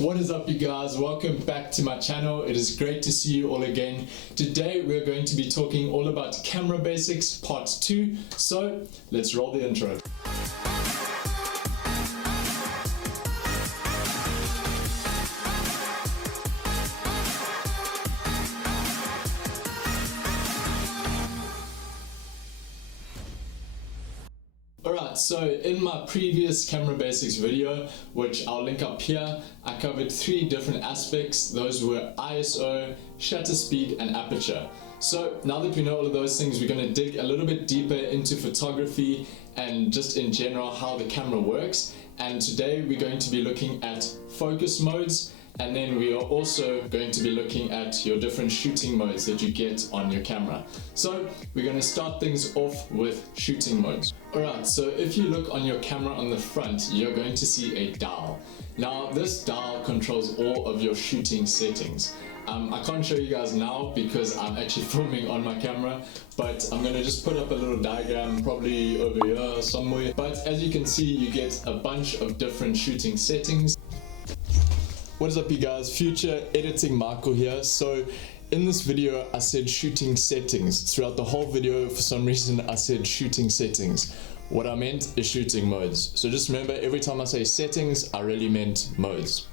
What is up, you guys? Welcome back to my channel. It is great to see you all again. Today we're going to be talking all about camera basics part 2. So let's roll the intro. Alright, so in my previous camera basics video, which I'll link up here, I covered 3 different aspects. Those were ISO, shutter speed and aperture. So now that we know all of those things, we're going to dig a little bit deeper into photography and just in general how the camera works. And today we're going to be looking at focus modes, and then we are also going to be looking at your different shooting modes that you get on your camera. So we're going to start things off with shooting modes. Alright, so if you look on your camera on the front, you're going to see a dial. Now this dial controls all of your shooting settings. I can't show you guys now because I'm actually filming on my camera, but I'm going to just put up a little diagram probably over here somewhere. But as you can see, you get a bunch of different shooting settings. What is up, you guys? Future editing Michael here. So in this video I said shooting settings. Throughout the whole video, for some reason I said shooting settings. What I meant is shooting modes. So just remember, every time I say settings, I really meant modes.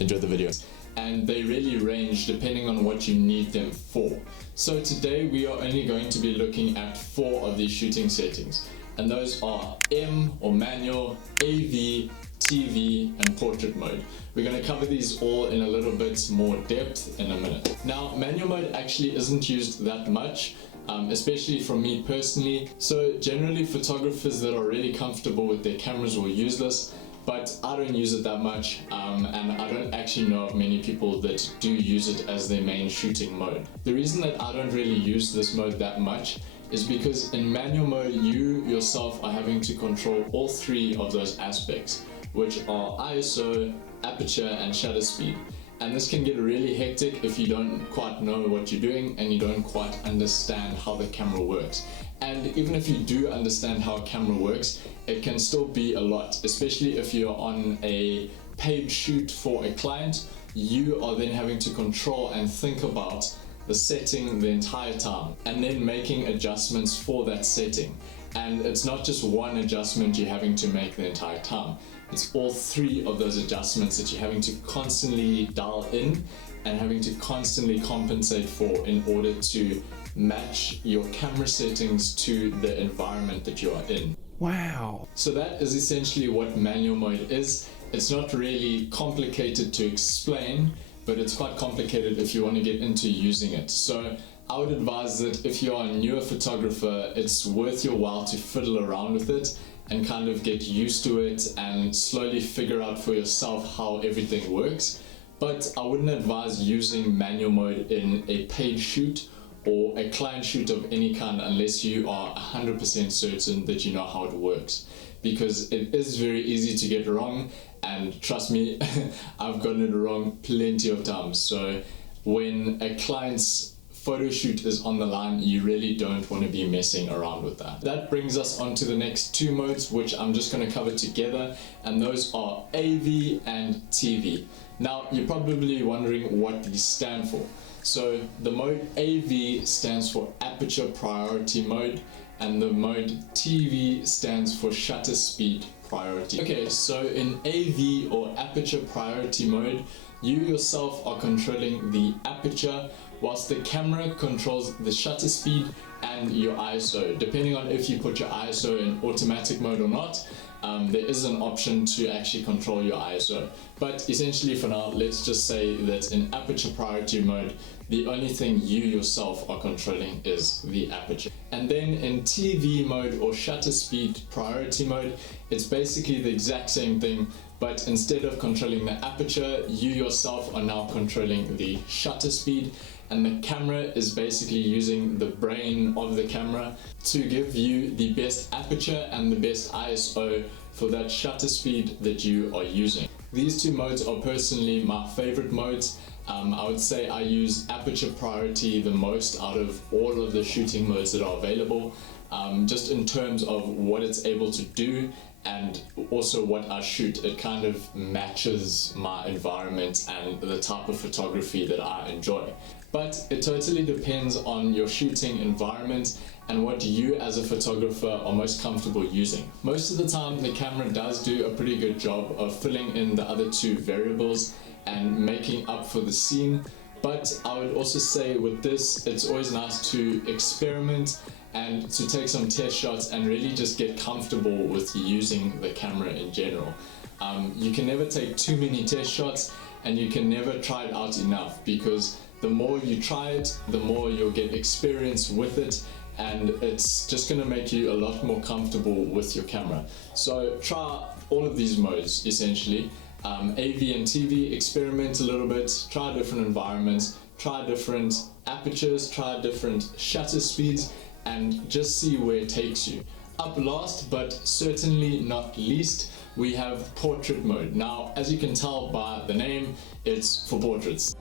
Enjoy the video. And they really range depending on what you need them for. So today we are only going to be looking at 4 of these shooting settings. And those are M or manual, AV, TV and portrait mode. We're going to cover these all in a little bit more depth in a minute. Now, manual mode actually isn't used that much, especially from me personally. So generally photographers that are really comfortable with their cameras will use this, but I don't use it that much, and I don't actually know of many people that do use it as their main shooting mode. The reason that I don't really use this mode that much is because in manual mode you yourself are having to control all 3 of those aspects, which are ISO, aperture and shutter speed. And this can get really hectic if you don't quite know what you're doing and you don't quite understand how the camera works. And even if you do understand how a camera works, it can still be a lot, especially if you're on a paid shoot for a client. You are then having to control and think about the setting the entire time and then making adjustments for that setting. And it's not just one adjustment you're having to make the entire time. It's all 3 of those adjustments that you're having to constantly dial in and having to constantly compensate for in order to match your camera settings to the environment that you are in. Wow. So that is essentially what manual mode is. It's not really complicated to explain, but it's quite complicated if you want to get into using it. So I would advise that if you're a newer photographer, it's worth your while to fiddle around with it and kind of get used to it and slowly figure out for yourself how everything works. But I wouldn't advise using manual mode in a paid shoot or a client shoot of any kind unless you are 100% certain that you know how it works, because it is very easy to get wrong, and trust me, I've gotten it wrong plenty of times. So when a client's photo shoot is on the line, you really don't want to be messing around with that. That brings us on to the next 2 modes, which I'm just going to cover together, and those are AV and TV. Now you're probably wondering what these stand for. So the mode AV stands for aperture priority mode, and the mode TV stands for shutter speed priority. Okay, so in AV or aperture priority mode, you yourself are controlling the aperture, whilst the camera controls the shutter speed and your ISO. Depending on if you put your ISO in automatic mode or not, there is an option to actually control your ISO. But essentially for now, let's just say that in aperture priority mode, the only thing you yourself are controlling is the aperture. And then in TV mode or shutter speed priority mode, it's basically the exact same thing, but instead of controlling the aperture, you yourself are now controlling the shutter speed, and the camera is basically using the brain of the camera to give you the best aperture and the best ISO for that shutter speed that you are using. These 2 modes are personally my favorite modes. I would say I use aperture priority the most out of all of the shooting modes that are available, just in terms of what it's able to do and also what I shoot. It kind of matches my environment and the type of photography that I enjoy. But it totally depends on your shooting environment and what you as a photographer are most comfortable using. Most of the time the camera does do a pretty good job of filling in the other two variables and making up for the scene, but I would also say with this, it's always nice to experiment and to take some test shots and really just get comfortable with using the camera in general. You can never take too many test shots, and you can never try it out enough, because the more you try it, the more you'll get experience with it, and it's just going to make you a lot more comfortable with your camera. So try all of these modes essentially. AV and TV, experiment a little bit, try different environments, try different apertures, try different shutter speeds, and just see where it takes you. Up last, but certainly not least, we have portrait mode. Now, as you can tell by the name, it's for portraits.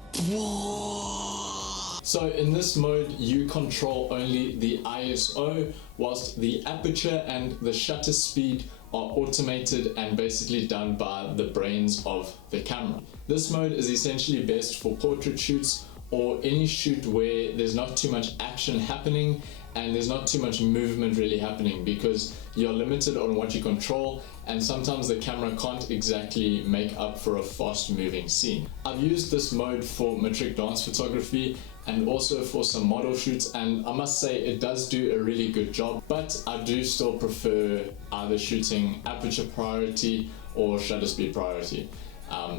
So in this mode, you control only the ISO, whilst the aperture and the shutter speed are automated and basically done by the brains of the camera. This mode is essentially best for portrait shoots or any shoot where there's not too much action happening and there's not too much movement really happening, because you're limited on what you control, and sometimes the camera can't exactly make up for a fast moving scene. I've used this mode for matric dance photography and also for some model shoots, and I must say it does do a really good job, but I do still prefer either shooting aperture priority or shutter speed priority.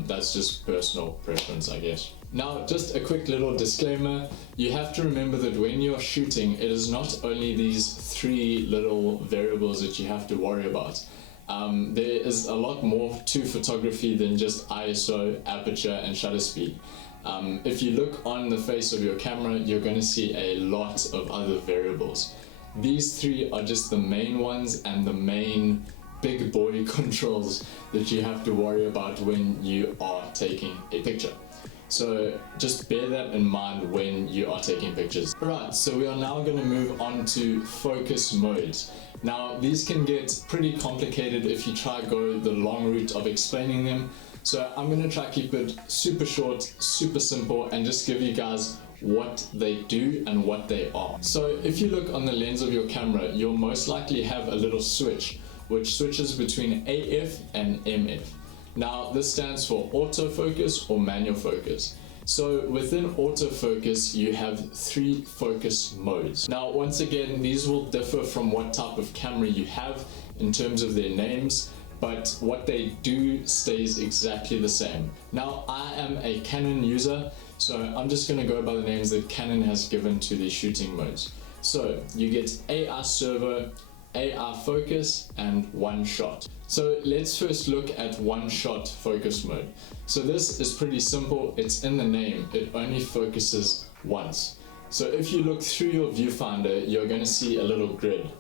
That's just personal preference, I guess. Now, just a quick little disclaimer. You have to remember that when you're shooting, it is not only these three little variables that you have to worry about. There is a lot more to photography than just ISO, aperture, and shutter speed. If you look on the face of your camera, you're going to see a lot of other variables. These three are just the main ones and the main big boy controls that you have to worry about when you are taking a picture. So just bear that in mind when you are taking pictures. Alright, so we are now going to move on to focus modes. Now, these can get pretty complicated if you try go the long route of explaining them. So I'm going to try keep it super short, super simple, and just give you guys what they do and what they are. So if you look on the lens of your camera, you'll most likely have a little switch which switches between AF and MF. Now, this stands for autofocus or manual focus. So within autofocus, you have three focus modes. Now, once again, these will differ from what type of camera you have in terms of their names, but what they do stays exactly the same. Now, I am a Canon user, so I'm just going to go by the names that Canon has given to the shooting modes. So you get AR servo, AR focus, and one shot. So let's first look at one shot focus mode. So this is pretty simple. It's in the name. It only focuses once. So if you look through your viewfinder, you're going to see a little grid.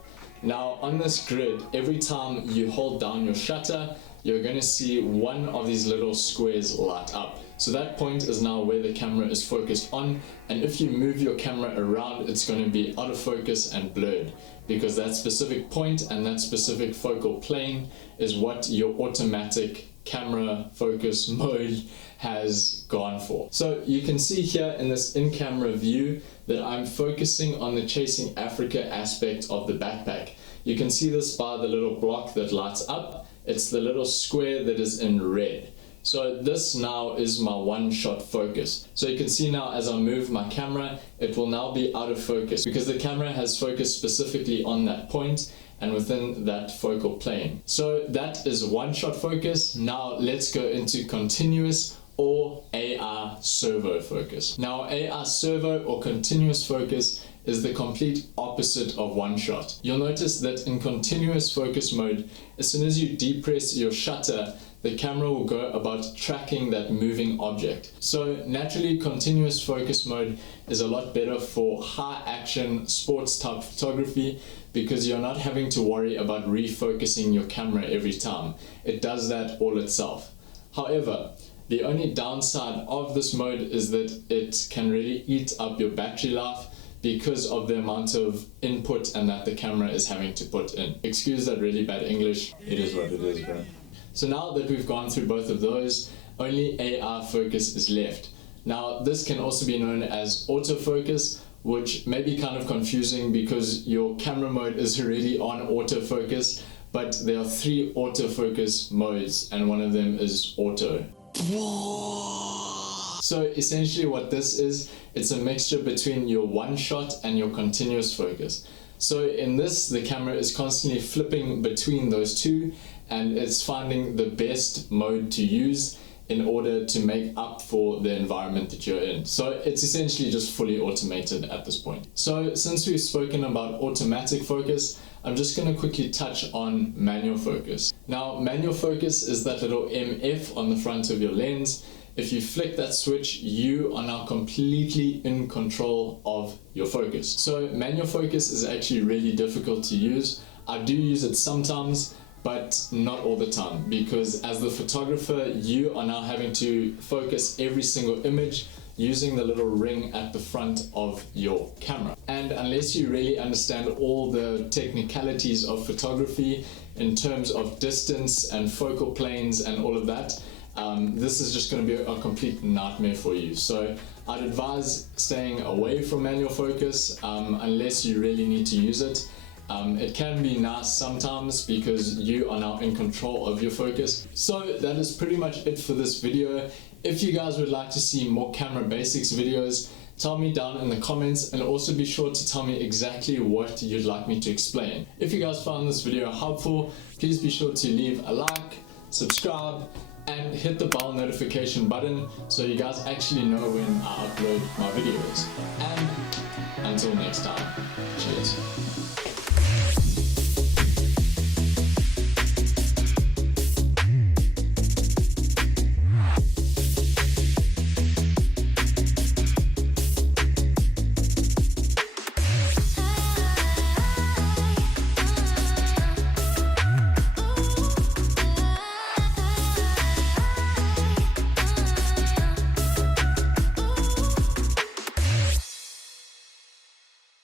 Now on this grid, every time you hold down your shutter, you're going to see one of these little squares light up. So that point is now where the camera is focused on, and if you move your camera around, it's going to be out of focus and blurred, because that specific point and that specific focal plane is what your automatic camera focus mode has gone for. So you can see here in this in-camera view that I'm focusing on the Chasing Africa aspect of the backpack. You can see this by the little block that lights up. It's the little square that is in red. So this now is my one shot focus. So you can see now as I move my camera, it will now be out of focus because the camera has focused specifically on that point and within that focal plane. So that is one shot focus. Now let's go into continuous or AR servo focus. Now AR servo or continuous focus is the complete opposite of one shot. You'll notice that in continuous focus mode, as soon as you depress your shutter, the camera will go about tracking that moving object. So naturally, continuous focus mode is a lot better for high action sports type photography because you're not having to worry about refocusing your camera every time. It does that all itself. However, the only downside of this mode is that it can really eat up your battery life because of the amount of input and that the camera is having to put in. Excuse that really bad English. It is what it is, bro. So now that we've gone through both of those, only AR focus is left. Now this can also be known as autofocus, which may be kind of confusing because your camera mode is already on autofocus, but there are 3 autofocus modes and one of them is auto. So essentially what this is, it's a mixture between your one shot and your continuous focus. So in this, the camera is constantly flipping between those two and it's finding the best mode to use in order to make up for the environment that you're in. So it's essentially just fully automated at this point. So since we've spoken about automatic focus, I'm just going to quickly touch on manual focus. Now, manual focus is that little MF on the front of your lens. If you flick that switch, you are now completely in control of your focus. So manual focus is actually really difficult to use. I do use it sometimes, but not all the time, because as the photographer, you are now having to focus every single image using the little ring at the front of your camera. And unless you really understand all the technicalities of photography in terms of distance and focal planes and all of that, this is just going to be a complete nightmare for you. So I'd advise staying away from manual focus unless you really need to use it. It can be nice sometimes because you are now in control of your focus. So that is pretty much it for this video. If you guys would like to see more camera basics videos, tell me down in the comments, and also be sure to tell me exactly what you'd like me to explain. If you guys found this video helpful, please be sure to leave a like, subscribe, and hit the bell notification button so you guys actually know when I upload my videos. And until next time, cheers.